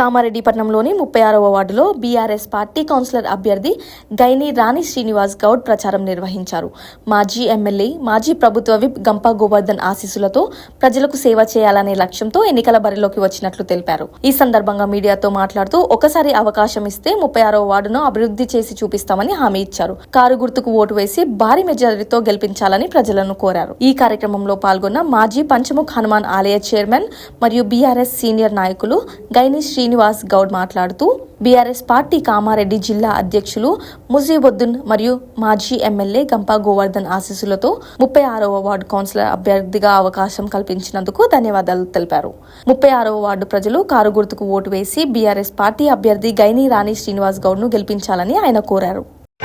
కామారెడ్డి పట్టణంలోని 36వ వార్డులో BRS party councillor అభ్యర్థి గైని రాణి శ్రీనివాస్ గౌడ్ ప్రచారం నిర్వహించారు. మాజీ ఎమ్మెల్యే, మాజీ ప్రభుత్వ విప్ గంపా గోవర్ధన్ ఆశీస్సులతో ప్రజలకు సేవ చేయాలనే లక్ష్యంతో ఎన్నికల బరిలోకి వచ్చినట్లు తెలిపారు. ఈ సందర్భంగా మీడియాతో మాట్లాడుతూ ఒకసారి అవకాశం ఇస్తే 36వ వార్డును అభివృద్ధి చేసి చూపిస్తామని హామీ ఇచ్చారు. కారు గుర్తుకు ఓటు వేసి భారీ మెజారిటీతో గెలిపించాలని ప్రజలను కోరారు. ఈ కార్యక్రమంలో పాల్గొన్న మాజీ పంచముఖ్ హనుమాన్ ఆలయ చైర్మన్ మరియు బీఆర్ఎస్ సీనియర్ నాయకులు గైని శ్రీనివాస్ గౌడ్ మాట్లాడుతూ బీఆర్ఎస్ పార్టీ కామారెడ్డి జిల్లా అధ్యక్షులు ముజీబుద్దీన్ మరియు మాజీ ఎమ్మెల్యే గంపా గోవర్ధన్ ఆశీస్సులతో 36వ వార్డు కౌన్సిలర్ అభ్యర్థిగా అవకాశం కల్పించినందుకు ధన్యవాదాలు తెలిపారు. 36వ వార్డు ప్రజలు కారు గుర్తుకు ఓటు వేసి బీఆర్ఎస్ పార్టీ అభ్యర్థి గైని రాణి శ్రీనివాస్ గౌడ్ ను గెలిపించాలని ఆయన కోరారు.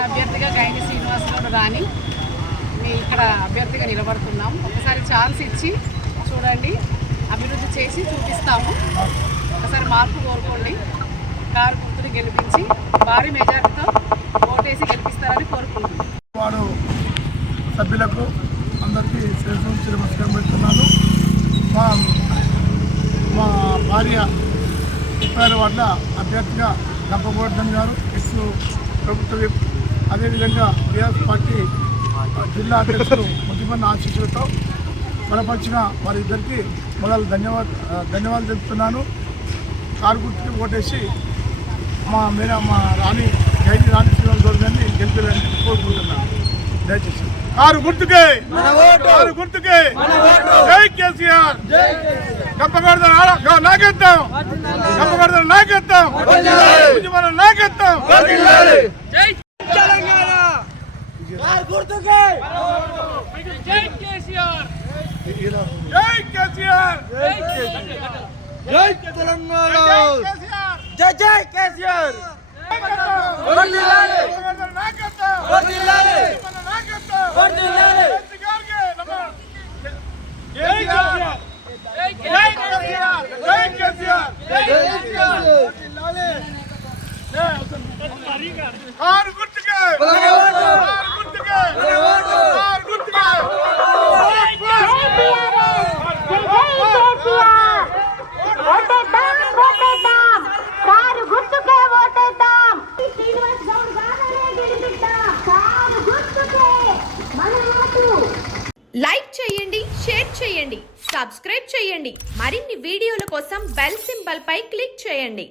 అభ్యర్థిగా గైని శ్రీనివాస్ గౌడ్ రాణి ఇక్కడ అభ్యర్థిగా నిలబడుతున్నాం. ఒకసారి ఛాన్స్ ఇచ్చి చూడండి, అభివృద్ధి చేసి చూపిస్తాము. ఒకసారి మార్పు కోరుకోండి. కారు గుర్తుని గెలిపించి భారీ మెజార్టీతో ఓటేసి గెలిపిస్తారని కోరుకుంటున్నాను. వాడు సభ్యులకు అందరికీ శ్రేష్ఠ నమస్కారం పెడుతున్నాను. మా భార్య 36 వార్డుల అభ్యర్థిగా గంపా గోవర్ధన్ గారు, ఎక్స్ ప్రభుత్వ విప్, అదేవిధంగా బీఆర్ఎస్ పార్టీ జిల్లా అధ్యక్షులు ముజీబుద్దీన్ ఆశీస్సులతో బలపరిచిన వారిద్దరికీ మొదలు ధన్యవాదాలు తెలుపుతున్నాను. కారు గుర్తుకి ఓటేసి మా రాణి గైని రాణి శ్రీనివాస్ గౌడ్ గారిని గెలిపాలని కోరుకుంటున్నాను. దయచేసి కారు గుర్తుకే, కారు గుర్తుకే, జై కేసీఆర్, గంపా గోవర్ధన్ నాయకత్వం, గంపా గోవర్ధన్ నాయకత్వం, ముజీబుద్దీన్ నాయకత్వం, జై తెలంగాణ, కారు గుర్తుకే, జై కేసీఆర్, జై కేసీఆర్, జై తెలంగాణ, జై జై కేసీఆర్, వర్ధిల్లాలి నాయకత్వం, వర్ధిల్లాలి నాయకత్వం, వర్ధిల్లాలి జై కేసీఆర్, జై కేసీఆర్, జై కేసీఆర్, జై కేసీఆర్, వర్ధిల్లాలి కారు గుర్తుకే, కారు గుర్తుకే, కారు గుర్తుకే, లైక్ చేయండి, షేర్ చేయండి, సబ్స్క్రైబ్ చేయండి. మరిన్ని వీడియోల కోసం బెల్ సింబల్ పై క్లిక్ చేయండి.